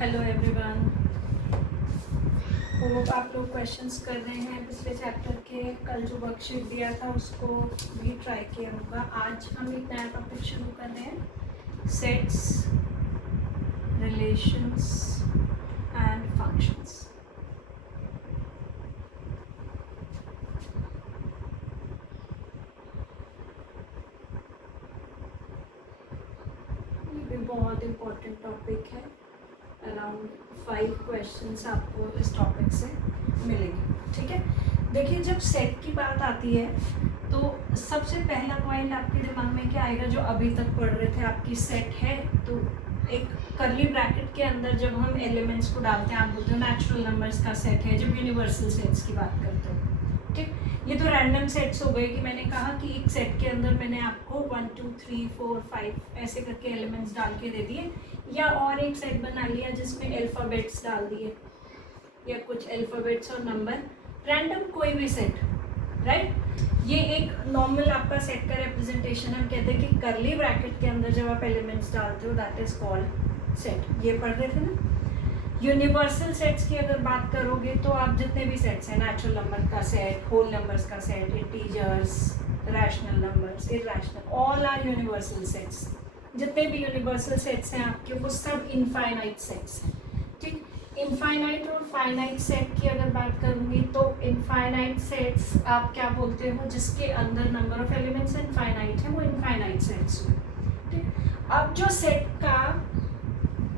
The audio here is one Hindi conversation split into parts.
हेलो एवरीवन, होप आप लोग क्वेश्चंस कर रहे हैं। पिछले चैप्टर के कल जो वर्कशीट दिया था उसको भी ट्राई किया होगा। आज हम एक नया टॉपिक शुरू कर रहे हैं, सेट्स, रिलेशंस एंड फंक्शंस। ये भी बहुत इम्पोर्टेंट टॉपिक है। अराउंड 5 क्वेश्चंस आपको इस टॉपिक से मिलेंगे। ठीक है, देखिए जब सेट की बात आती है तो सबसे पहला पॉइंट आपके दिमाग में क्या आएगा? जो अभी तक पढ़ रहे थे, आपकी सेट है तो एक कर्ली ब्रैकेट के अंदर जब हम एलिमेंट्स को डालते हैं, आप बोलते हो नेचुरल नंबर्स का सेट है। जब यूनिवर्सल सेट्स की बात करते हो, ठीक, ये तो रैंडम सेट्स हो गए कि मैंने कहा कि एक सेट के अंदर मैंने आपको 1 2 3 4 5 ऐसे करके एलिमेंट्स डाल के दे दिए, या और एक सेट बना लिया जिसमें अल्फ़ाबेट्स डाल दिए या कुछ अल्फ़ाबेट्स और नंबर, रैंडम कोई भी सेट, राइट। ये एक नॉर्मल आपका सेट का रिप्रेजेंटेशन। हम कहते हैं कि कर्ली ब्रैकेट के अंदर जब आप एलिमेंट्स डालते हो दैट इज कॉल्ड सेट। ये पढ़ रहे थे ना। यूनिवर्सल सेट्स की अगर बात करोगे तो आप जितने भी सेट्स हैं, नेचुरल नंबर का सेट, होल नंबर्स का set, integers, rational numbers, irrational, all are universal sets. जितने भी यूनिवर्सल सेट्स हैं आपके, वो सब इनफाइनाइट सेट्स हैं। ठीक, इनफाइनाइट और फाइनाइट सेट की अगर बात करूंगी तो इनफाइनाइट सेट्स आप क्या बोलते हो? जिसके अंदर नंबर ऑफ एलिमेंट्स इनफाइनाइट है, वो इनफाइनाइट सेट्स हो। ठीक, अब जो सेट का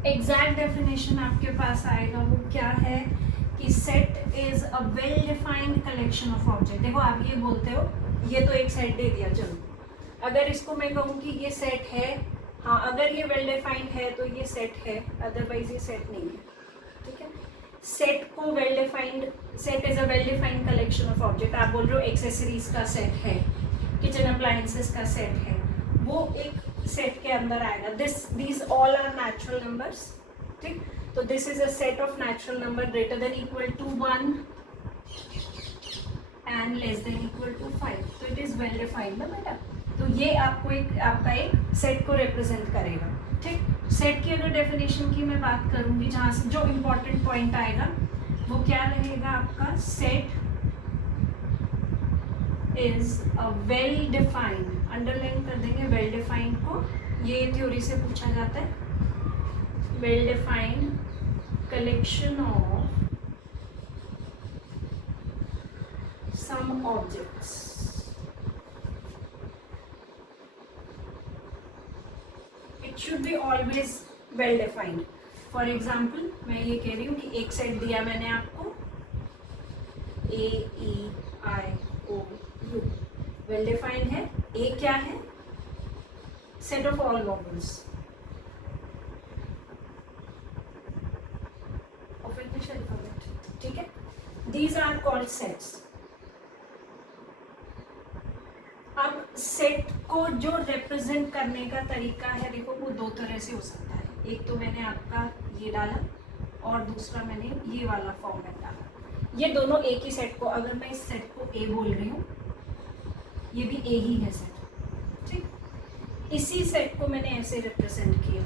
एग्जैक्ट डेफिनेशन आपके पास आएगा वो क्या है कि set is a well defined collection of object. देखो आप ये बोलते हो ये तो एक सेट दे दिया, चलो अगर इसको मैं कहूँ कि ये सेट है, हाँ अगर ये वेल डिफाइंड है तो ये सेट है, अदरवाइज ये सेट नहीं है। ठीक है, सेट को well defined, set is a well defined collection of object. आप बोल रहे हो एक्सेसरीज का सेट है, किचन अप्लायंसेस का सेट है, वो एक सेट के अंदर आएगा। These all are natural numbers. ठीक, तो this is a set of natural number greater than equal to 1 and less than equal to 5, तो इट इज वेल डिफाइंड ना बेटा। तो ये आपको एक आपका एक सेट को रिप्रेजेंट करेगा। ठीक, सेट की अगर डेफिनेशन की मैं बात करूंगी, जहाँ से जो इम्पोर्टेंट पॉइंट आएगा वो क्या रहेगा आपका? Set is a well defined, underline कर देंगे वेल डिफाइंड को, ये थ्योरी से पूछा जाता है। Well defined collection of some objects। It should be always well defined। For example, मैं ये कह रही हूँ कि एक सेट दिया मैंने आपको A E I O U, well defined है। A क्या है? Set of all vowels of English alphabet। ठीक है, these are called sets। अब सेट को जो रिप्रेजेंट करने का तरीका है, देखो वो दो तरह से हो सकता है। एक तो मैंने आपका ये डाला और दूसरा मैंने ये वाला फॉर्मेट डाला। ये दोनों एक ही सेट को, अगर मैं इस सेट को ए बोल रही हूँ, ये भी ए ही है सेट। ठीक, इसी सेट को मैंने ऐसे रिप्रेजेंट किया।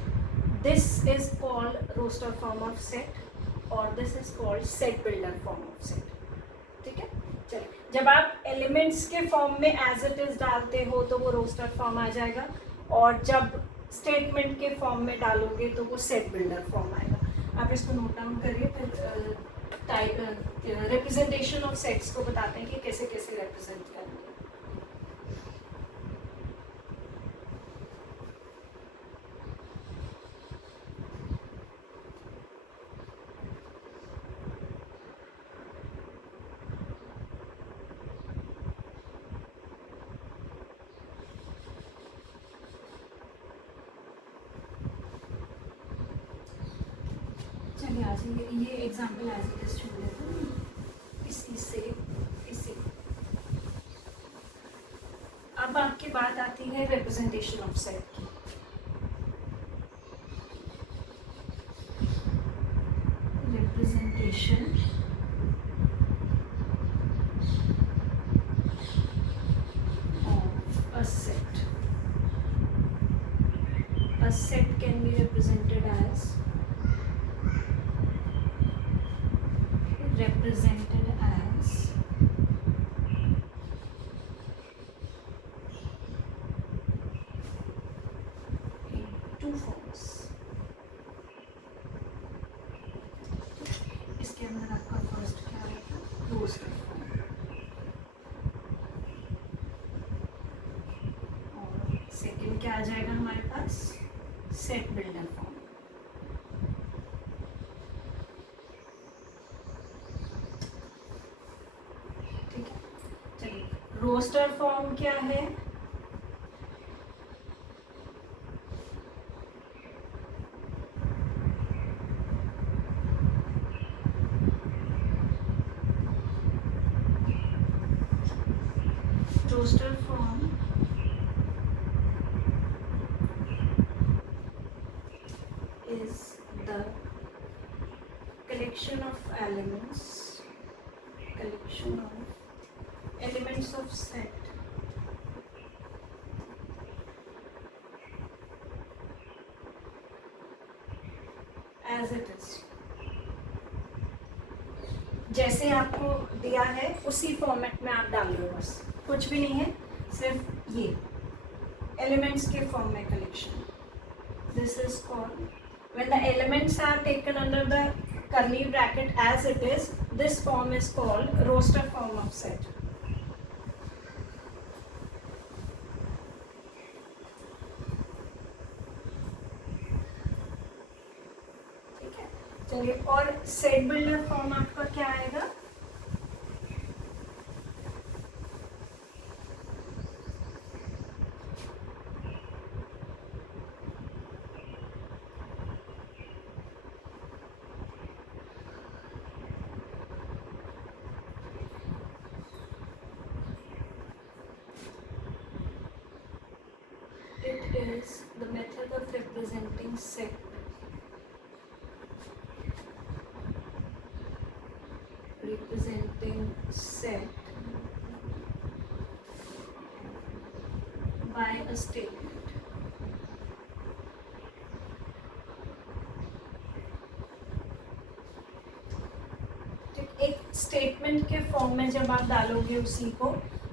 This is called roster form of set और this is called set builder form of set. ठीक है, चलिए जब आप एलिमेंट्स के फॉर्म में एज इट इज डालते हो तो वो रोस्टर फॉर्म आ जाएगा, और जब स्टेटमेंट के फॉर्म में डालोगे तो वो सेट बिल्डर फॉर्म आएगा। आप इसको नोट डाउन करिए, फिर रिप्रेजेंटेशन ऑफ सेट्स को बताते हैं कि कैसे कैसे रिप्रेजेंट करेंगे। चलिए आज ये एग्जाम्पल एज इट इज छोड़ देते हैं, इससे अब आपकी बात आती है रिप्रेजेंटेशन ऑफ सेट की। Representation of a set. A set can be represented as represented as in two forms. इसके अंदर आपका फर्स्ट क्या आएगा, रोस्टर फॉर्म, और सेकंड क्या आ जाएगा हमारे पास, सेट बिल्डर फॉर्म. ठीक है, चलिए रोस्टर फॉर्म क्या है, roster form is the collection of elements of set as it is. जैसे आपको दिया है उसी फॉर्मेट में आप डाल दो, बस कुछ भी नहीं है, सिर्फ ये एलिमेंट्स के फॉर्म में collection. This is called when the elements are taken under the curly bracket as it is, this form is called roster form of set. ठीक है, चलिए, और सेट बिल्डर फॉर्म आपका क्या आएगा, it is the method of representing set by a statement. एक स्टेटमेंट के फॉर्म में जब आप डालोगे उसी को,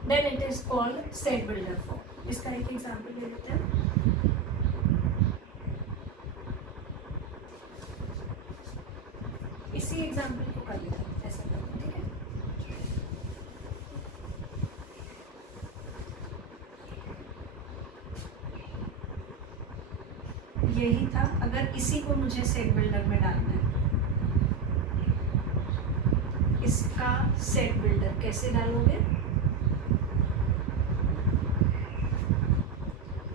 then it is called set builder form. इसका एक एग्जांपल ले लेते हैं. इसी एग्जांपल को कर लेते हैं, ऐसा करते हैं. ठीक है, यही था. अगर इसी को मुझे सेट बिल्डर में डालना है, इसका सेट बिल्डर कैसे डालोगे,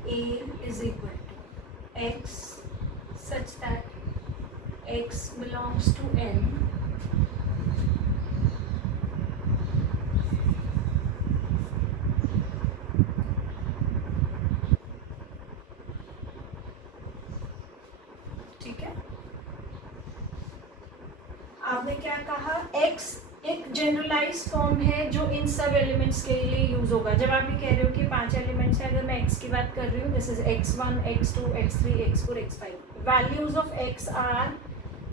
A is equal to x such that x belongs to n ठीक है. आपने क्या कहा, x एक जनरलाइज फॉर्म है जो इन सब एलिमेंट्स के लिए यूज होगा. जब आप ये कह रहे हो कि 5 एलिमेंट्स है, अगर मैं x की बात कर रही हूँ, this is x1 x2 x3 x4 x5. Values of x are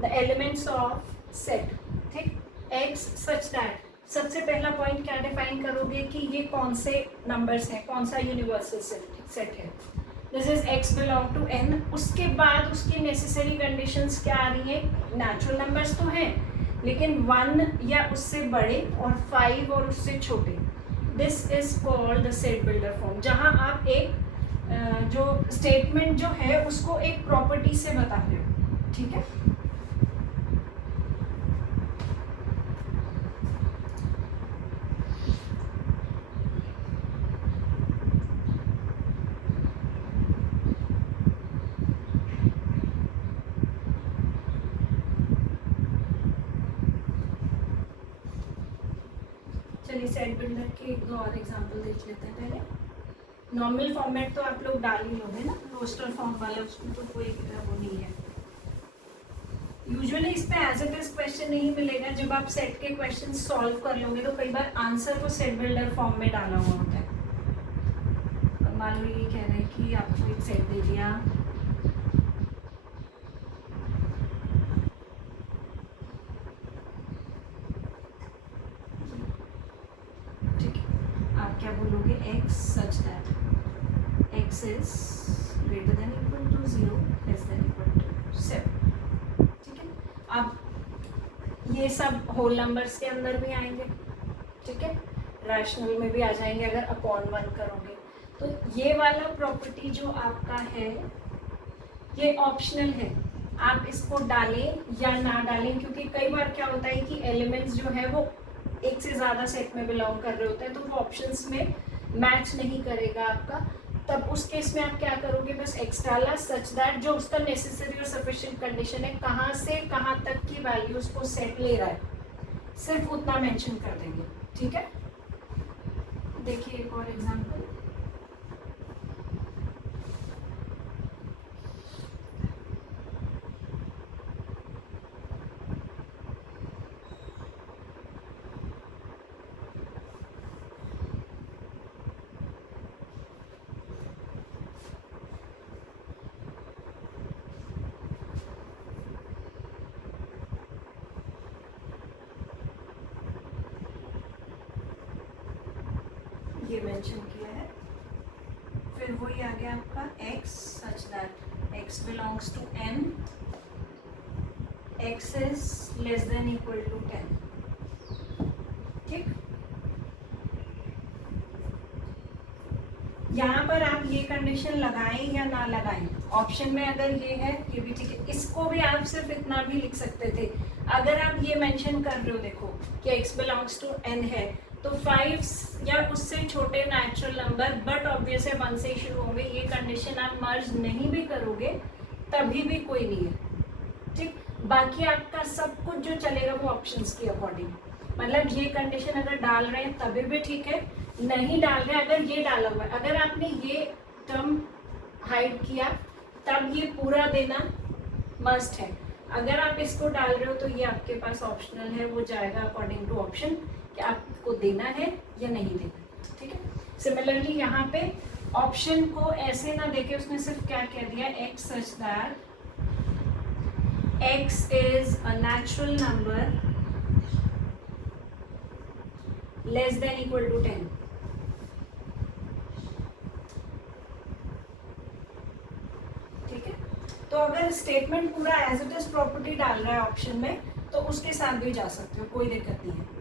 the elements of set. ठीक, x सच दैट, सबसे पहला पॉइंट क्या डिफाइन करोगे कि ये कौन से नंबर्स हैं, कौन सा यूनिवर्सल सेट है. This is x belong to n. उसके बाद उसकी नेसेसरी कंडीशंस क्या आ रही है, नेचुरल नंबर्स तो हैं लेकिन 1 या उससे बड़े और 5 और उससे छोटे. This is called the set builder form, जहां आप एक जो स्टेटमेंट जो है उसको एक प्रॉपर्टी से बता रहे हो. ठीक है, चलिए सेट बिल्डर के एक दो और एग्जांपल देख लेते हैं. पहले नॉर्मल फॉर्मेट तो आप लोग डाल ही लोगे ना, रोस्टर फॉर्म वाला, उसमें तो कोई वो नहीं है. यूजुअली इस पे एज इट इज क्वेश्चन नहीं मिलेगा. जब आप सेट के क्वेश्चन सॉल्व कर लोगे तो कई बार आंसर तो सेट बिल्डर फॉर्म में डाला हुआ होता है. मान लो ये कह रहे हैं कि आपको एक सेट दे दिया, x is greater than equal to 0 less than equal to 7। ठीक है, अब ये सब होल नंबर्स के अंदर भी आएंगे, ठीक है, रैशनल में भी आ जाएंगे अगर अपॉन 1 करोगे। तो ये वाला प्रॉपर्टी जो आपका है ये ऑप्शनल है, आप इसको डालें या ना डालें, क्योंकि कई बार क्या होता है कि एलिमेंट्स जो है वो एक से ज़्यादा सेट में बिलोंग कर रहे होते हैं, तो वो ऑप्शंस में मैच नहीं करेगा आपका। तब उस केस में आप क्या करोगे, बस एक्स डाला सच दैट जो उसका नेसेसरी और सफिशिएंट कंडीशन है, कहाँ से कहाँ तक की वैल्यूज को सेट ले रहा है, सिर्फ उतना मेंशन कर देंगे। ठीक है, देखिए एक और एग्जांपल। ये मेंशन किया है, फिर वही आ गया आपका x such that x belongs to n, x is less than equal to 10। ठीक, यहाँ पर आप ये कंडीशन लगाएं या ना लगाएं, ऑप्शन में अगर ये है ये भी ठीक है। इसको भी आप सिर्फ इतना भी लिख सकते थे, अगर आप ये मेंशन कर रहे हो देखो कि x बिलोंग्स टू n है, तो 5 या उससे छोटे नेचुरल नंबर बट ऑब्वियस है 1 से शुरू होंगे, ये कंडीशन आप मर्ज नहीं भी करोगे तभी भी कोई नहीं है। ठीक, बाकी आपका सब कुछ जो चलेगा वो ऑप्शंस के अकॉर्डिंग, मतलब ये कंडीशन अगर डाल रहे हैं तभी भी ठीक है, नहीं डाल रहे हैं अगर ये डाला हुआ है, अगर आपने ये टर्म हाइड किया तब ये पूरा देना मस्ट है। अगर आप इसको डाल रहे हो तो ये आपके पास ऑप्शनल है, वो जाएगा अकॉर्डिंग टू ऑप्शन कि आपको देना है या नहीं देना। ठीक है, सिमिलरली यहाँ पे ऑप्शन को ऐसे ना देके उसने सिर्फ क्या कह दिया, x such that x is a natural number less than equal to 10। ठीक है, तो अगर स्टेटमेंट पूरा एज इट इज प्रॉपर्टी डाल रहा है ऑप्शन में तो उसके साथ भी जा सकते हो, कोई दिक्कत नहीं है।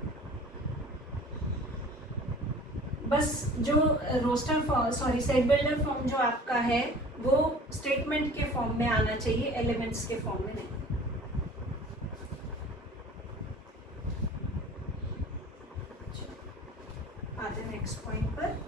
बस जो roster form sorry set builder form जो आपका है वो स्टेटमेंट के फॉर्म में आना चाहिए, एलिमेंट्स के फॉर्म में नहीं। आते नेक्स्ट पॉइंट पर।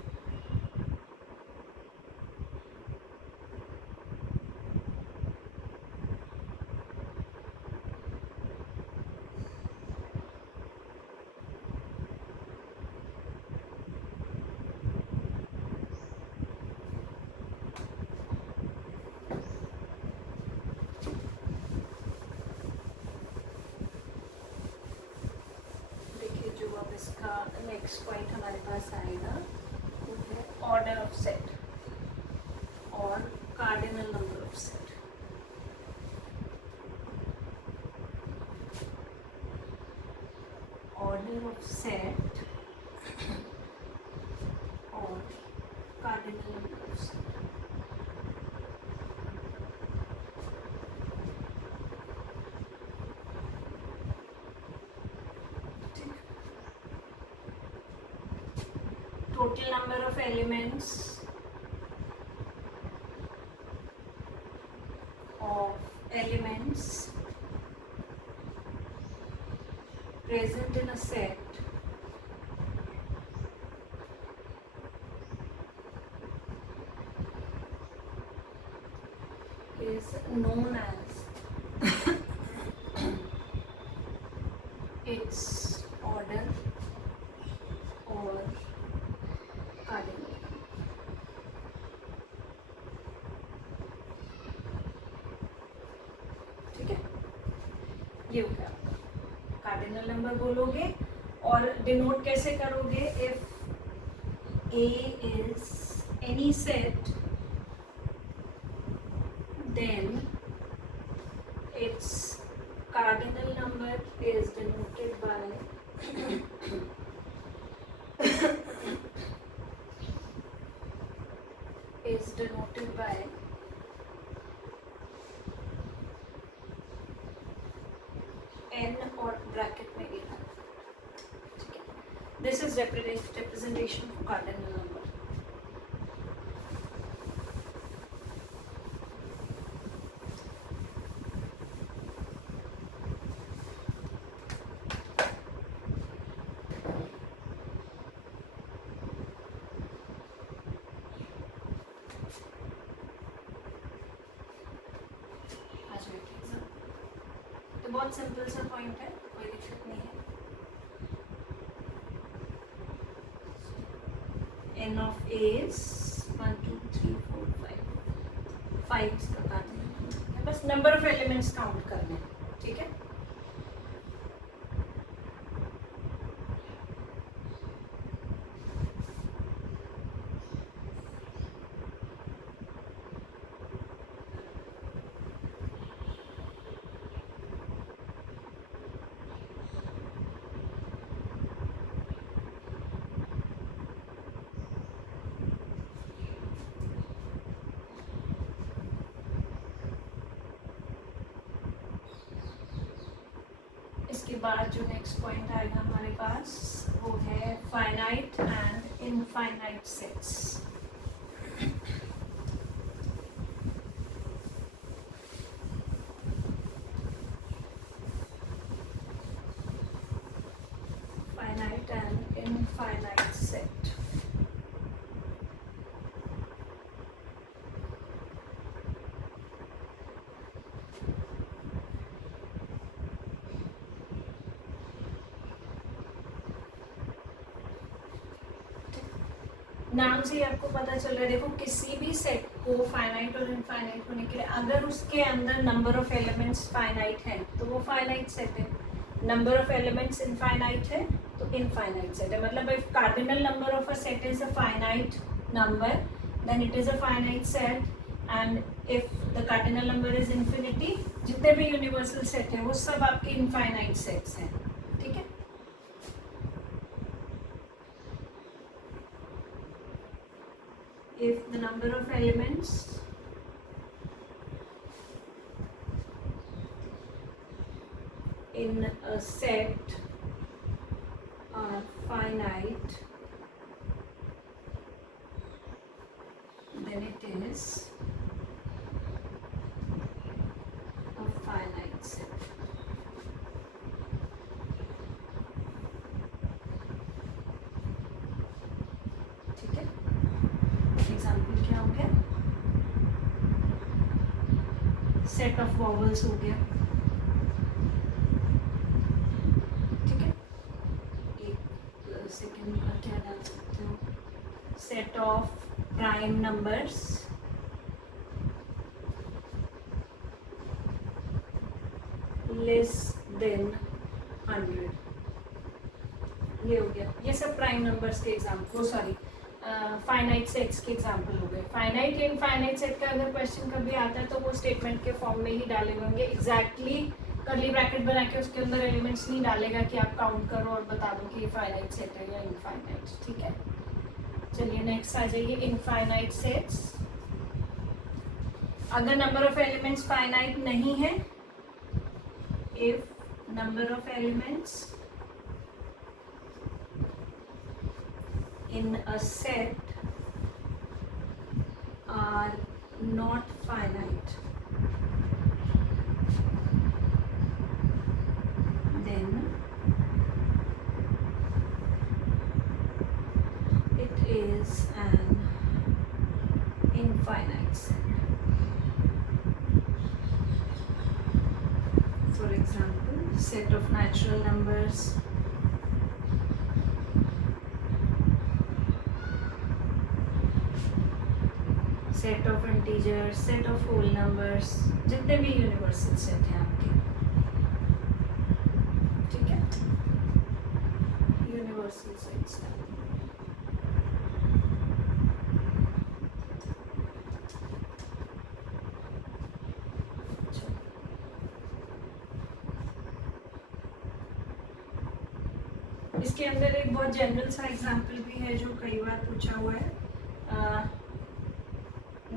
इसका नेक्स्ट पॉइंट हमारे पास आएगा वो है ऑर्डर ऑफ सेट और cardinal number of set. Order of set और cardinal number of set. Total number of elements present in a set is known as its order or cardinal। ठीक है, ये हो गया आपका कार्डिनल नंबर बोलोगे और डिनोट कैसे करोगे, if A is any set then its cardinal number is denoted by is is denoted by n और ब्रैकेट में a, ठीक है. This is representation for cardinal number. तो बहुत सिंपल सा पॉइंट है, कोई दिक्कत नहीं है. n of a is 1 2 3 4 5 इसका कार्डिनल है. बस नंबर ऑफ एलिमेंट्स काउंट करने हैं, ठीक है. इसके बाद जो नेक्स्ट पॉइंट आएगा हमारे पास वो है finite and infinite sets. Finite and infinite set. नाम से ही आपको पता चल रहा है. देखो किसी भी सेट को फाइनाइट और इनफाइनाइट होने के लिए अगर उसके अंदर नंबर ऑफ एलिमेंट्स फाइनाइट है तो वो फाइनाइट सेट है. नंबर ऑफ एलिमेंट्स इनफाइनाइट है तो इनफाइनाइट सेट है. मतलब if cardinal number of a set is a finite number then it is a finite set. And if the cardinal number is infinity, जितने भी यूनिवर्सल सेट है वो सब आपके इनफाइनाइट सेट्स हैं, ठीक है. If the number of elements in a set are finite, then it is a finite set. ठीक है. एग्जाम्पल क्या हो गया? सेट ऑफ वॉवल्स हो गया, ठीक है. एक सेकेंड का क्या डाल सकते हो? Set of prime numbers less than 100. ये हो गया. ये सब प्राइम नंबर्स के एग्जाम्पल, सॉरी फाइनाइट सेट्स के एग्जाम्पल हो गए. फाइनाइट इनफाइनाइट सेट का अगर क्वेश्चन कभी आता है तो वो स्टेटमेंट के फॉर्म में ही डाले होंगे. एग्जैक्टली कर्ली ब्रैकेट बना के उसके अंदर एलिमेंट्स नहीं डालेगा कि आप काउंट करो और बता दो कि ये फाइनाइट सेट है या इनफाइनाइट, ठीक है. चलिए नेक्स्ट आ जाइए. इनफाइनाइट सेट्स, अगर नंबर ऑफ एलिमेंट्स फाइनाइट नहीं है, if number of elements in a set are not finite, then it is an infinite set. For example, set of natural numbers, set of integers, set of whole numbers, जितने भी यूनिवर्सल सेट हैं आपके, ठीक है. यूनिवर्सल सेट्स इसके अंदर एक बहुत जनरल सा एग्जांपल भी है जो कई बार पूछा हुआ है.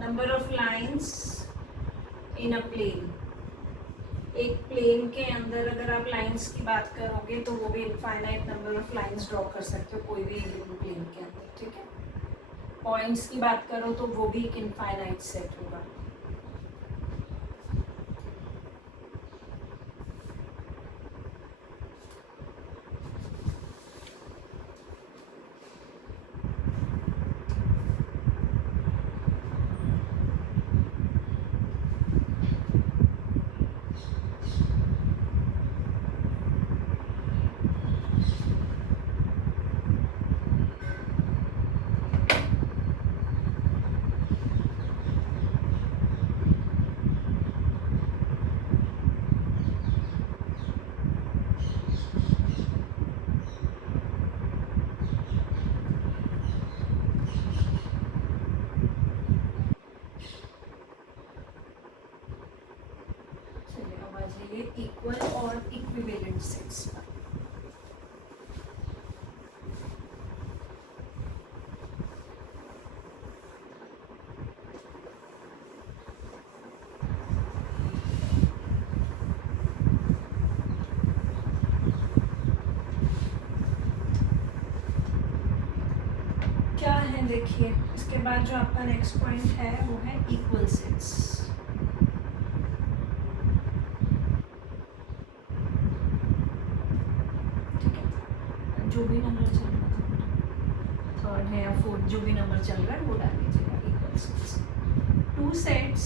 Number of lines in a plane. एक प्लेन के अंदर अगर आप लाइंस की बात करोगे तो वो भी infinite number of lines draw कर सकते हो कोई भी गिवन प्लेन के अंदर, ठीक है। पॉइंट्स की बात करो तो वो भी एक इनफाइनाइट सेट होगा। इक्वल और इक्विवेलेंट सेट्स पर। क्या है देखिए, इसके बाद जो आपका नेक्स्ट पॉइंट है वो है इक्वल सेट्स। जो भी नंबर चल रहा है, थर्ड है या फोर्थ, जो भी नंबर चल रहा है वो डाल दीजिएगा equal sets. Two sets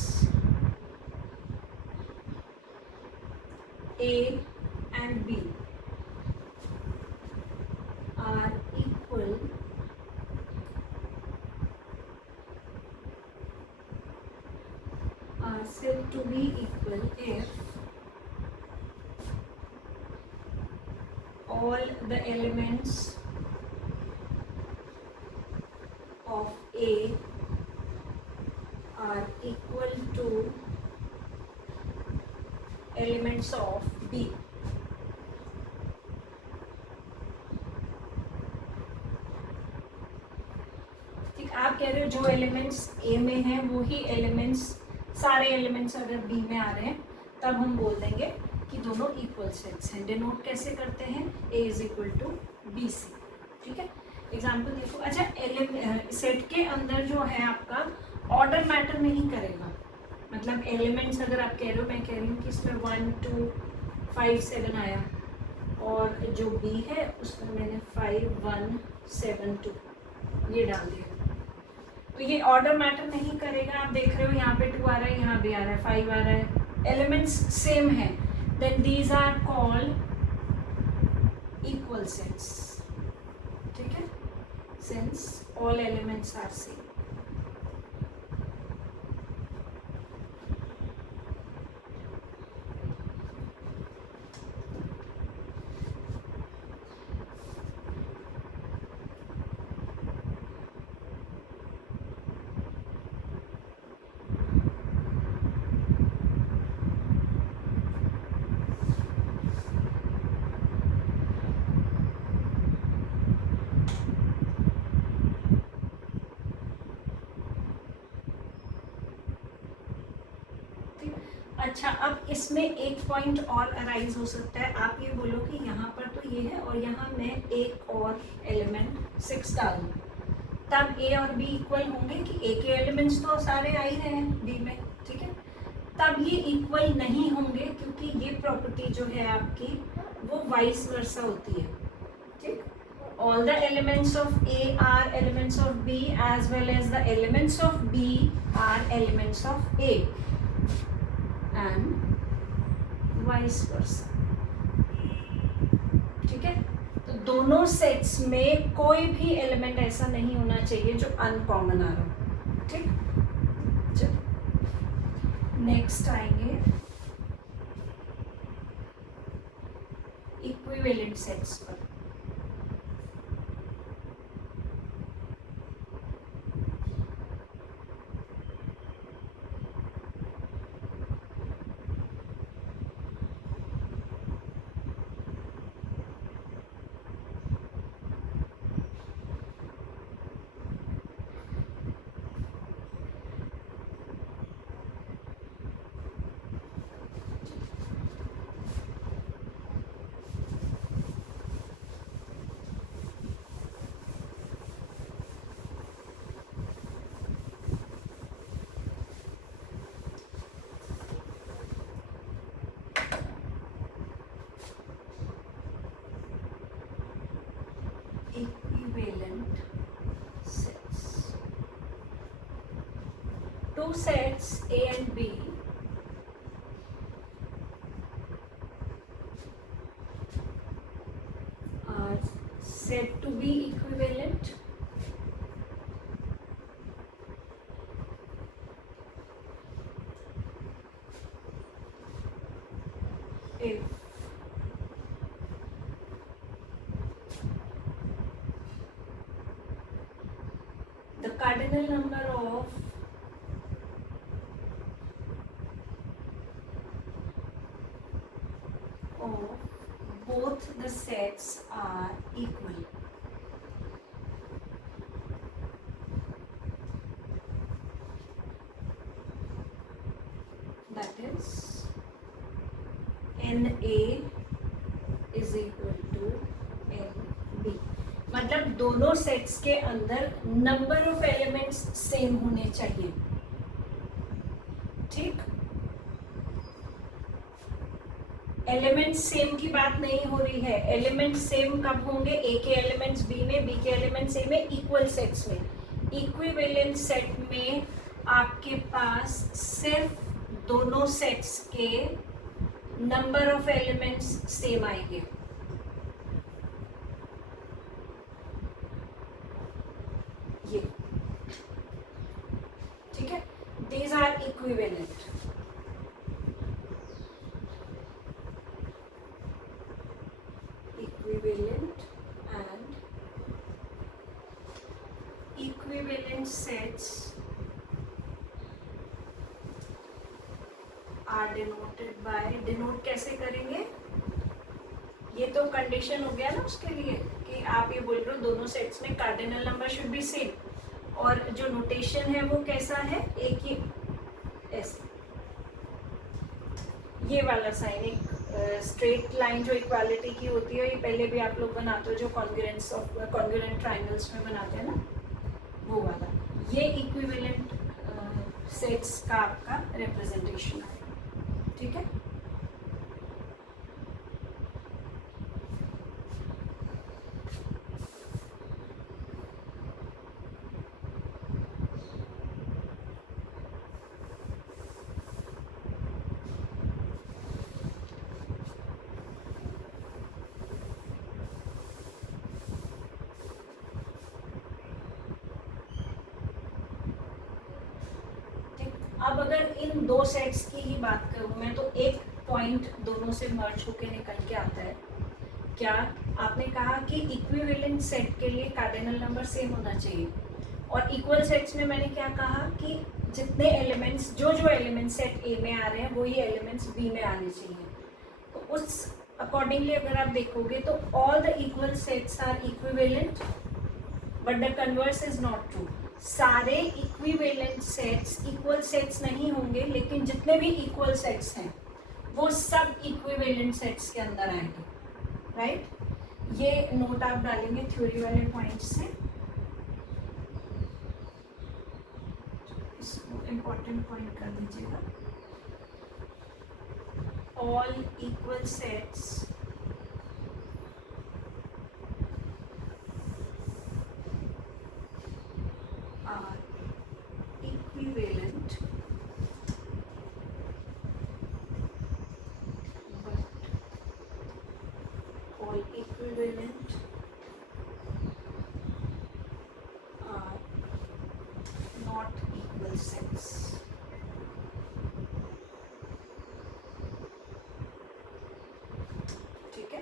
A and B are equal are said to be equal if all the elements of A are equal to elements of B. ठीक, आप कह रहे हो जो एलिमेंट्स A में हैं वो ही एलिमेंट्स, सारे एलिमेंट्स अगर B में आ रहे हैं तब हम बोल देंगे कि दोनों इक्वल सेट्स हैं। डिनोट कैसे करते हैं? A is equal to B C, ठीक है। एग्जाम्पल देखो। अच्छा, सेट के अंदर जो है आपका ऑर्डर मैटर नहीं करेगा, मतलब एलिमेंट्स अगर आप कह रहे हो, मैं कह रही हूँ कि इसमें 1 2 5 7 आया और जो B है उसमें मैंने 5 1 7 2 ये डाल दिया, तो ये ऑर्डर मैटर नहीं करेगा। आप देख रहे हो यहाँ पे 2 आ रहा है, यहाँ भी आ रहा है, 5 आ रहा है, एलिमेंट्स सेम है, then these are called equal sets, ठीक है, since all elements are same. अच्छा, अब इसमें एक पॉइंट और अराइज हो सकता है। आप ये बोलो कि यहाँ पर तो ये है और यहाँ मैं एक और एलिमेंट 6 डाल दूँ, तब ए और बी इक्वल होंगे कि ए के एलिमेंट्स तो सारे आ ही रहे हैं बी में, ठीक है। तब ये इक्वल नहीं होंगे क्योंकि ये प्रॉपर्टी जो है आपकी वो वाइस वर्सा होती है, ठीक। All the elements of A are elements of B as well as the elements of B are elements of A and vice versa, ठीक है। तो दोनों सेट्स में कोई भी एलिमेंट ऐसा नहीं होना चाहिए जो अनकॉमन आ रहा हो, ठीक। चलो नेक्स्ट आएंगे इक्विवेलेंट सेट्स पर। two sets A and B are said to be equivalent if the cardinal number of both the sets are equal. That is NA is equal to NB. मतलब दोनों सेट्स के अंदर नंबर ऑफ एलिमेंट्स सेम होने चाहिए. ठीक, एलिमेंट सेम की बात नहीं हो रही है. एलिमेंट सेम कब होंगे? ए के एलिमेंट्स बी में, बी के एलिमेंट सेम है इक्वल सेट्स में. इक्विवेलेंट सेट में आपके पास सिर्फ दोनों सेट्स के नंबर ऑफ एलिमेंट्स सेम आएंगे. ये ठीक है, these are equivalent. Equivalent and equivalent sets are denoted by, denote कैसे करेंगे? ये तो कंडीशन हो गया ना उसके लिए कि आप ये बोल रहे हो दोनों सेट्स में cardinal number should be same, और जो नोटेशन है वो कैसा है? एक ही ऐसे ये वाला साइन, एक स्ट्रेट लाइन जो इक्वालिटी की होती है, ये पहले भी आप लोग बनाते हो जो कॉन्ग्रुएंस ऑफ कॉन्ग्रुएंट ट्रायंगल्स में बनाते हैं ना, वो वाला. ये इक्विवेलेंट सेट्स का आपका रिप्रेजेंटेशन है. ठीक है, अब अगर इन दो सेट्स की ही बात करूं मैं, तो एक पॉइंट दोनों से मर्ज होके निकल के आता है. क्या आपने कहा कि इक्विवेलेंट सेट के लिए कार्डिनल नंबर सेम होना चाहिए, और इक्वल सेट्स में मैंने क्या कहा कि जितने एलिमेंट्स जो एलिमेंट्स सेट ए में आ रहे हैं वही एलिमेंट्स बी में आने चाहिए. तो उस अकॉर्डिंगली अगर आप देखोगे तो all the equal sets are equivalent, but the converse is not true. सारे इक्विवेलेंट सेट्स इक्वल सेट्स नहीं होंगे, लेकिन जितने भी इक्वल सेट्स हैं वो सब इक्विवेलेंट सेट्स के अंदर आएंगे. राइट, ये नोट आप डालेंगे थ्योरी वाले पॉइंट से. इसको इम्पोर्टेंट पॉइंट कर दीजिएगा. All equal sets are equivalent, but all equivalent are not equal sets. ठीक है,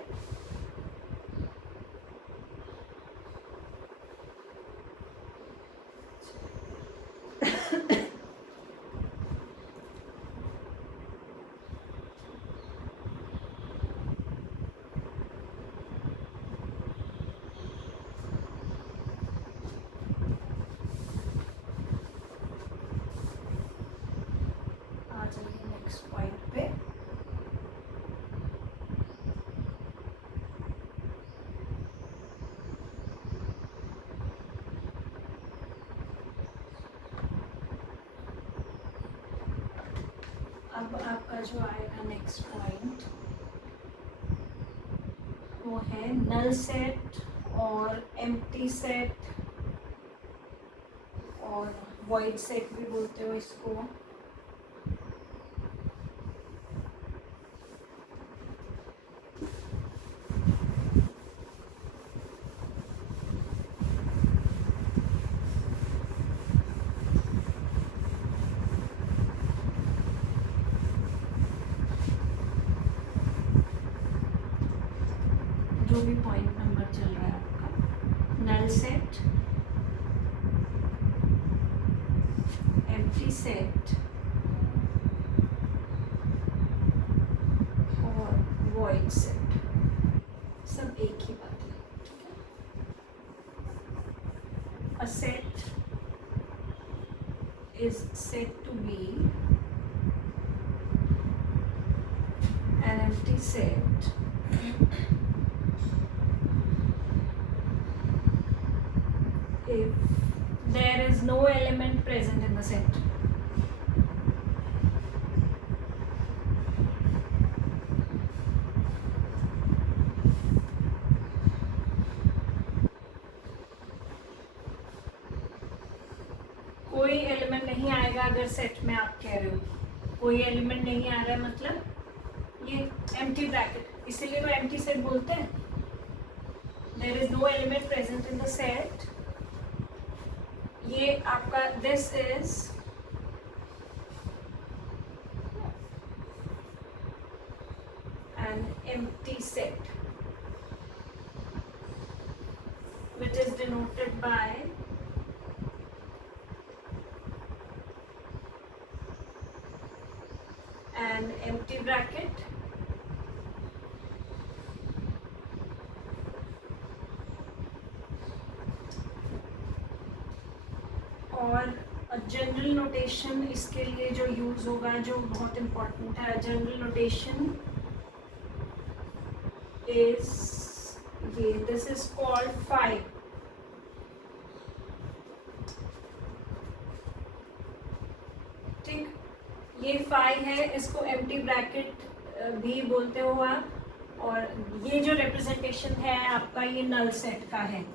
नेक्स्ट पॉइंट पे. अब आपका जो आएगा नेक्स्ट पॉइंट वो है नल सेट और एम्प्टी सेट और वॉइड सेट भी बोलते हो इसको। जो भी पॉइंट नंबर चल रहा है आपका, नल सेट, एम्प्टी सेट और वॉइड सेट, सब एक ही बात है। A set is said to be an empty set if there is no element present in the set. कोई एलिमेंट नहीं आएगा अगर सेट में आप कह रहे हो कोई एलिमेंट नहीं आ रहा है, मतलब ये एम्प्टी ब्रैकेट, इसीलिए तो एम्प्टी सेट बोलते हैं। There is no element present in the set, ये आपका this is an empty set which is denoted by an empty bracket और जनरल नोटेशन इसके लिए जो यूज होगा, जो बहुत इम्पोर्टेंट है, जनरल नोटेशन इज ये, दिस इज कॉल्ड फाई। ठीक, ये फाई है, इसको एम्प्टी ब्रैकेट भी बोलते हो आप। और ये जो रिप्रेजेंटेशन है आपका, ये नल सेट का है,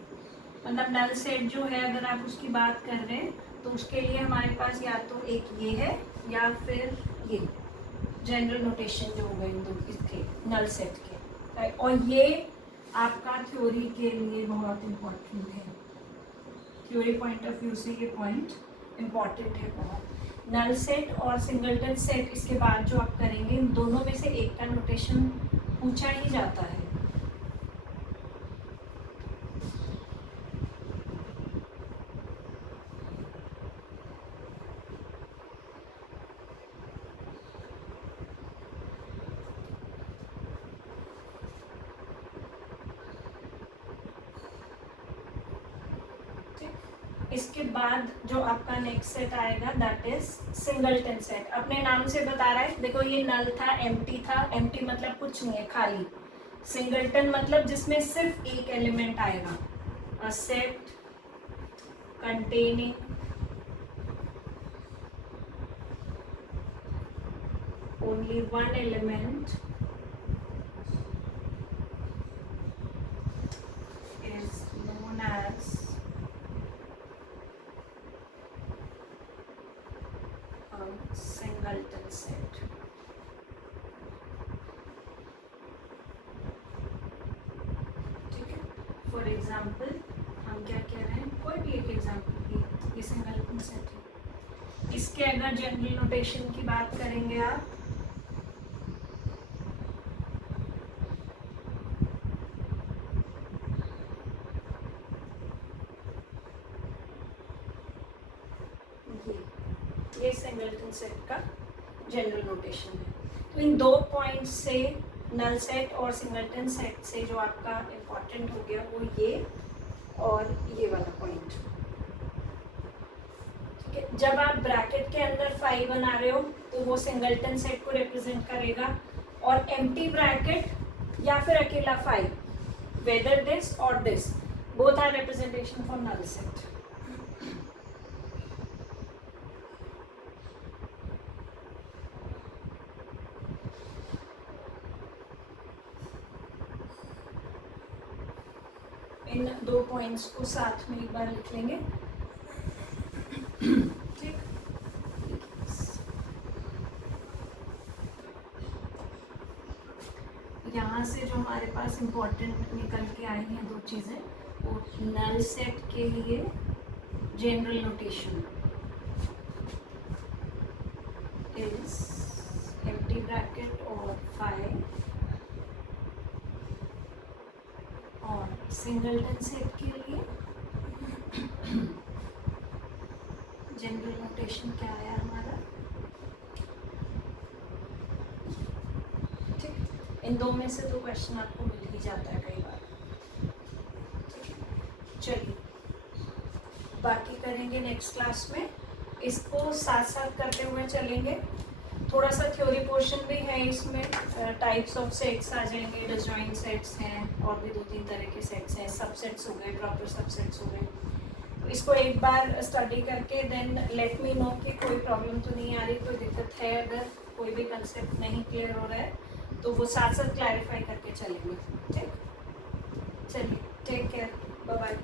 मतलब नल सेट जो है अगर आप उसकी बात कर रहे हैं तो उसके लिए हमारे पास या तो एक ये है या फिर ये जनरल नोटेशन जो होगा इन दो इसके नल सेट के। और ये आपका थ्योरी के लिए बहुत इम्पोर्टेंट है, थ्योरी पॉइंट ऑफ व्यू से ये पॉइंट इम्पॉर्टेंट है बहुत। नल सेट और सिंगलटन सेट इसके बाद जो आप करेंगे, इन दोनों में से एक का नोटेशन पूछा ही जाता है। इसके बाद जो आपका नेक्स्ट सेट आएगा दैट इज सिंगलटन सेट। अपने नाम से बता रहा है, देखो ये नल था, एम्प्टी था, एम्प्टी मतलब कुछ नहीं है, खाली। सिंगलटन मतलब जिसमें सिर्फ एक एलिमेंट आएगा, a set containing only one element is known as a singleton set. ठीक है, फॉर एग्जाम्पल हम क्या कह रहे हैं, कोई भी एक एग्जाम्पल की, ये सिंगलटन सेट है। इसके अगर जनरल नोटेशन की बात करेंगे आप, ये सिंगलटन सेट का जनरल नोटेशन है। तो इन दो पॉइंट्स से, नल सेट और सिंगलटन सेट से जो आपका इम्पोर्टेंट हो गया वो ये और ये वाला पॉइंट। ठीक है, जब आप ब्रैकेट के अंदर फाई बना रहे हो तो वो सिंगलटन सेट को रिप्रेजेंट करेगा, और एम्प्टी ब्रैकेट या फिर अकेला phi, whether this or this, both are representation for null set. इन दो पॉइंट्स को साथ में एक बार लिख लेंगे। यहाँ से जो हमारे पास इम्पोर्टेंट निकल के आई हैं दो चीज़ें, वो नल सेट के लिए general notation is empty bracket और 5, और सिंगलटन सेट के लिए जनरल नोटेशन क्या आया हमारा, ठीक। इन दो में से दो क्वेश्चन आपको मिल ही जाता है कई बार। चलिए बाकी करेंगे नेक्स्ट क्लास में, इसको साथ साथ करते हुए चलेंगे। थोड़ा सा थ्योरी पोर्शन भी है इसमें, टाइप्स ऑफ सेट्स आ जाएंगे, डिसजॉइंट सेट्स हैं और भी 2-3 तरह के सेट्स हैं, सबसेट्स हो गए, प्रॉपर सबसेट्स हो गए। तो इसको एक बार स्टडी करके देन लेट मी नो कि कोई प्रॉब्लम तो नहीं आ रही, कोई दिक्कत है, अगर कोई भी कंसेप्ट नहीं क्लियर हो रहा है तो वो साथ साथ क्लैरिफाई करके चलेंगे, ठीक। चलिए टेक केयर, बाय बाय।